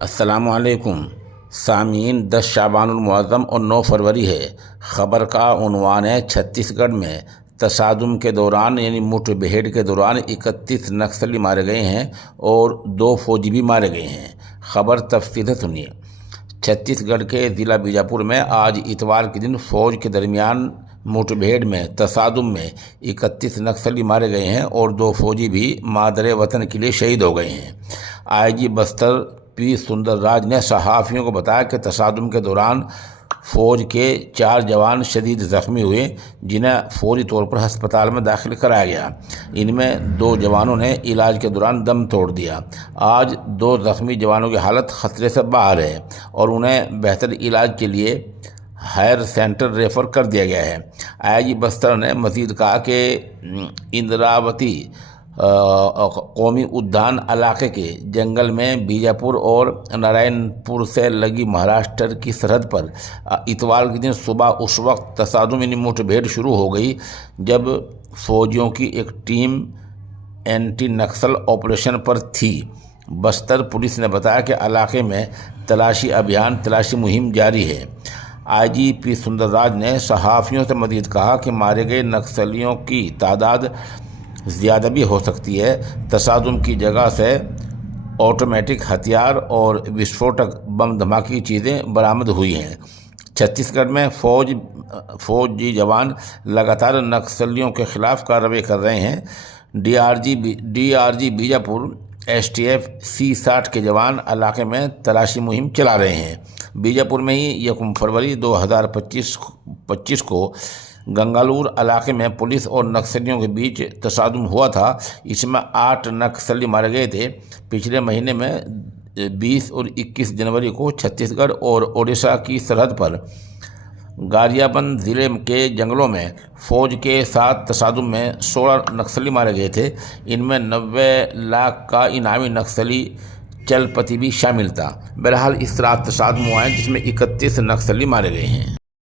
السلام علیکم سامعین، 10 شعبان المعظم اور 9 فروری ہے۔ خبر کا عنوان ہے چھتیس گڑھ میں تصادم کے دوران یعنی مٹھ بھیڑ کے دوران 31 نکسلی مارے گئے ہیں اور 2 فوجی بھی مارے گئے ہیں۔ خبر تفصیل سے سنیے۔ چھتیس گڑھ کے ضلع بیجاپور میں آج اتوار کے دن فوج کے درمیان مٹھ بھیڑ میں تصادم میں 31 نکسلی مارے گئے ہیں اور 2 فوجی بھی مادر وطن کے لیے شہید ہو گئے ہیں۔ آئی جی بستر پی سندر راج نے صحافیوں کو بتایا کہ تصادم کے دوران فوج کے 4 جوان شدید زخمی ہوئے، جنہیں فوری طور پر ہسپتال میں داخل کرایا گیا۔ ان میں 2 جوانوں نے علاج کے دوران دم توڑ دیا۔ آج 2 زخمی جوانوں کی حالت خطرے سے باہر ہے اور انہیں بہتر علاج کے لیے ہائر سینٹر ریفر کر دیا گیا ہے۔ آئی جی بستر نے مزید کہا کہ اندراوتی قومی ادیان علاقے کے جنگل میں بیجاپور اور نارائن پور سے لگی مہاراشٹر کی سرحد پر اتوار کے دن صبح اس وقت تصادم یعنی مٹھ بھیڑ شروع ہو گئی جب فوجیوں کی ایک ٹیم اینٹی نکسل آپریشن پر تھی۔ بستر پولیس نے بتایا کہ علاقے میں تلاشی مہم جاری ہے۔ آئی جی پی سندر راج نے صحافیوں سے مزید کہا کہ مارے گئے نکسلیوں کی تعداد زیادہ بھی ہو سکتی ہے۔ تصادم کی جگہ سے آٹومیٹک ہتھیار اور وسفوٹک بم دھماکے کی چیزیں برآمد ہوئی ہیں۔ چھتیس گڑھ میں فوجی جوان لگاتار نکسلیوں کے خلاف کارروائی کر رہے ہیں۔ D R G Bijapur STF C60 کے جوان علاقے میں تلاشی مہم چلا رہے ہیں۔ بیجاپور میں ہی 1 فروری 2025 کو گنگالور علاقے میں پولیس اور نکسلیوں کے بیچ تصادم ہوا تھا۔ اس میں 8 نکسلی مارے گئے تھے۔ پچھلے مہینے میں 20 اور 21 جنوری کو چھتیس گڑھ اور اڈیشہ کی سرحد پر گاریا بند ضلع کے جنگلوں میں فوج کے ساتھ تصادم میں 16 نکسلی مارے گئے تھے۔ ان میں 90 لاکھ کا انعامی نکسلی چل پتی بھی شامل تھا۔ بہرحال اس طرح تصادم ہوا ہے جس میں 31 نکسلی مارے گئے ہیں۔